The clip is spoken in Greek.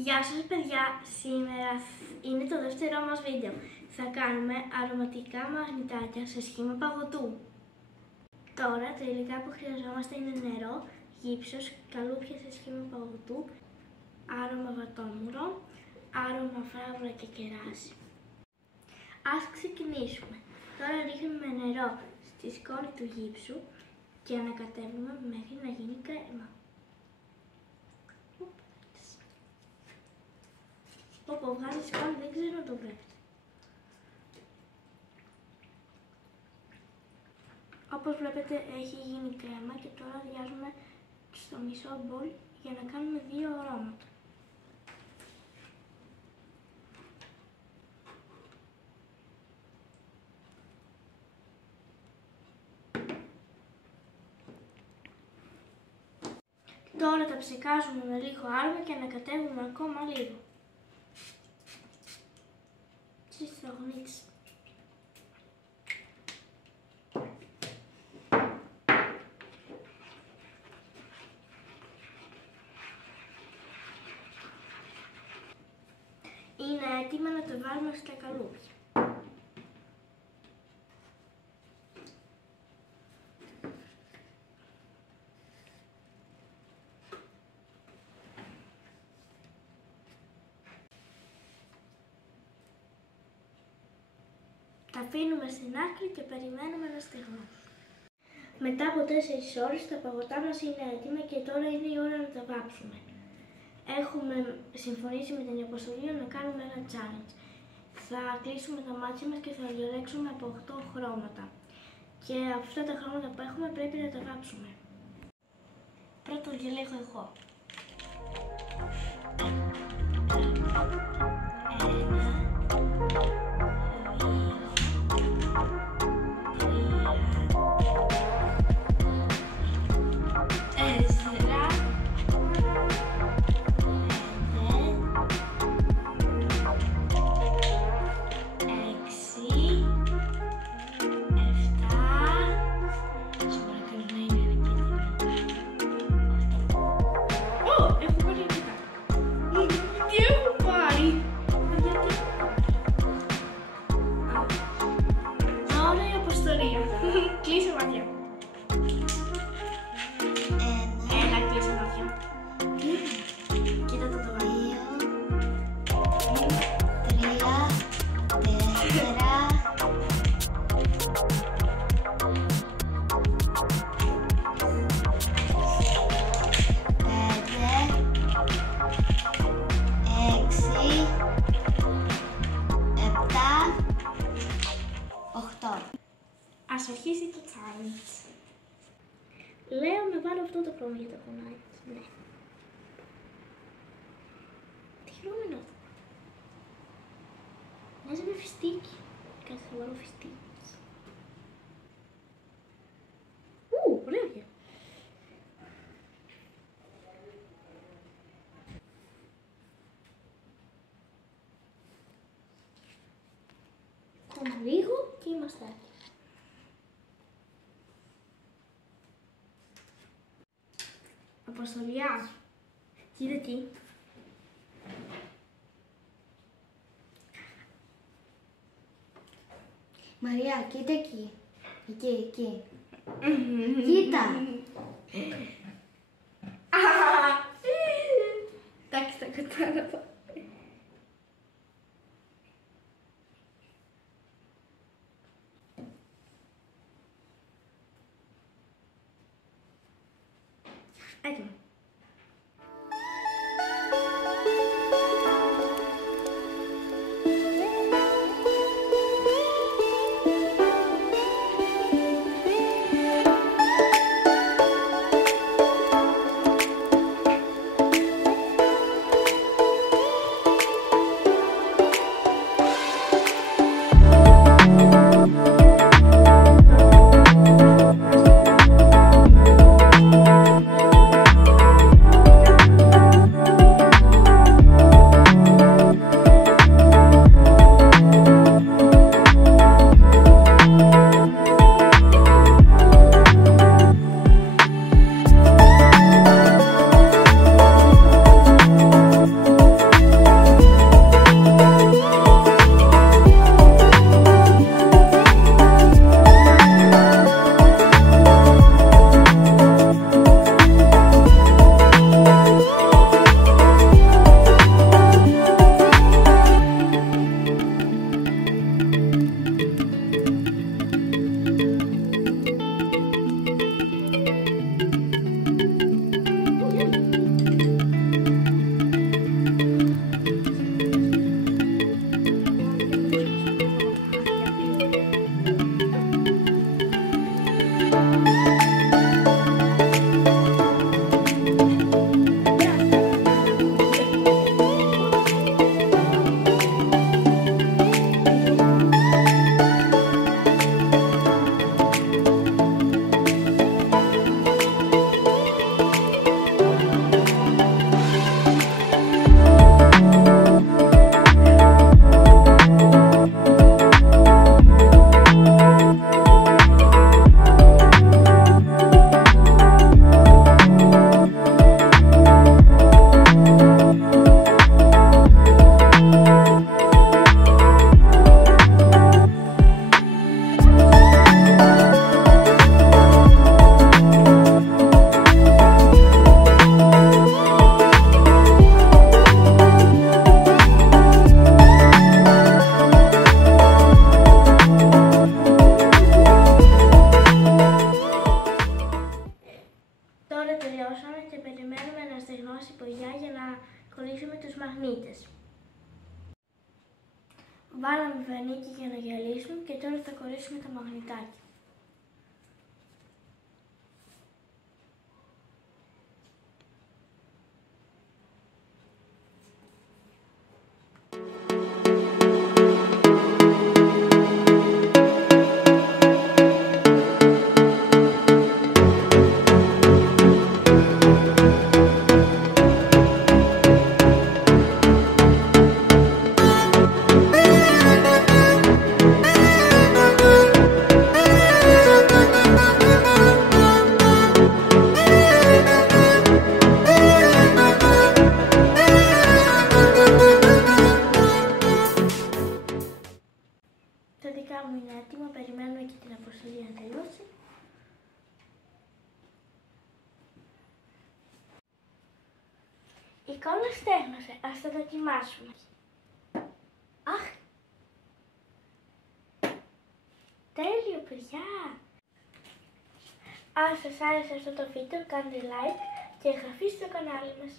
Γεια σας παιδιά, σήμερα είναι το δεύτερό μας βίντεο. Θα κάνουμε αρωματικά μαγνητάκια σε σχήμα παγωτού. Τώρα τα υλικά που χρειαζόμαστε είναι νερό, γύψος, καλούπια σε σχήμα παγωτού, άρωμα βατόμουρο, άρωμα φράουλα και κεράσι. Ας ξεκινήσουμε. Τώρα ρίχνουμε νερό στη σκόνη του γύψου και ανακατεύουμε μέχρι να γίνει κρέμα. Όπου βγάζει σκόνη, δεν ξέρω να το βλέπετε. Όπως βλέπετε έχει γίνει κρέμα και τώρα αδειάζουμε στο μισό μπολ για να κάνουμε 2 αρώματα. Τώρα τα ψεκάζουμε με λίγο άρωμα και ανακατεύουμε ακόμα λίγο. Στρογγνίτς. Είναι έτοιμα να το βάλουμε στα καλούπια. Τα αφήνουμε στην άκρη και περιμένουμε να στεγνώσουν. Μετά από 4 ώρες τα παγωτά μας είναι έτοιμα και τώρα είναι η ώρα να τα βάψουμε. Έχουμε συμφωνήσει με την Αποστολία να κάνουμε ένα challenge. Θα κλείσουμε τα μάτια μας και θα διαλέξουμε από 8 χρώματα. Και από αυτά τα χρώματα που έχουμε πρέπει να τα βάψουμε. Πρώτα διαλέγω εγώ. Κλείσε μάτια. Έλα, κλείσε μάτια. Κοίτα το τοβάρι. 2, 3, 4, 5, 6, 7, 8. Ας αρχίσει το challenge. Λέω να βάλω αυτό το χρώμα για το κονάκι. Ναι. Τι χρώμα είναι αυτό? Μοιάζει με φιστίκι. Κάτι θα βάλω φιστίκι. Πολύ ωραία. Ακόμα λίγο και είμαστε έτοιμοι. Αποστολιά, κοίτα τι. Μαρία, κοίτα εκεί. Εκεί. Κοίτα. Εντάξει, τα κατάλαβα. Έτοιμο. τους μαγνήτες. Βάλαμε βερνίκι για να γυαλίσουν και τώρα θα κορίσουμε τα μαγνητάκια. Τα δικά μου είναι έτοιμα, περιμένουμε και την αποστολή να τελειώσει. Η εικόνα στέγνωσε, ας τα δοκιμάσουμε. Αχ! Τέλειο, παιδιά! Αν σας άρεσε αυτό το βίντεο, κάντε like και εγγραφή στο κανάλι μας.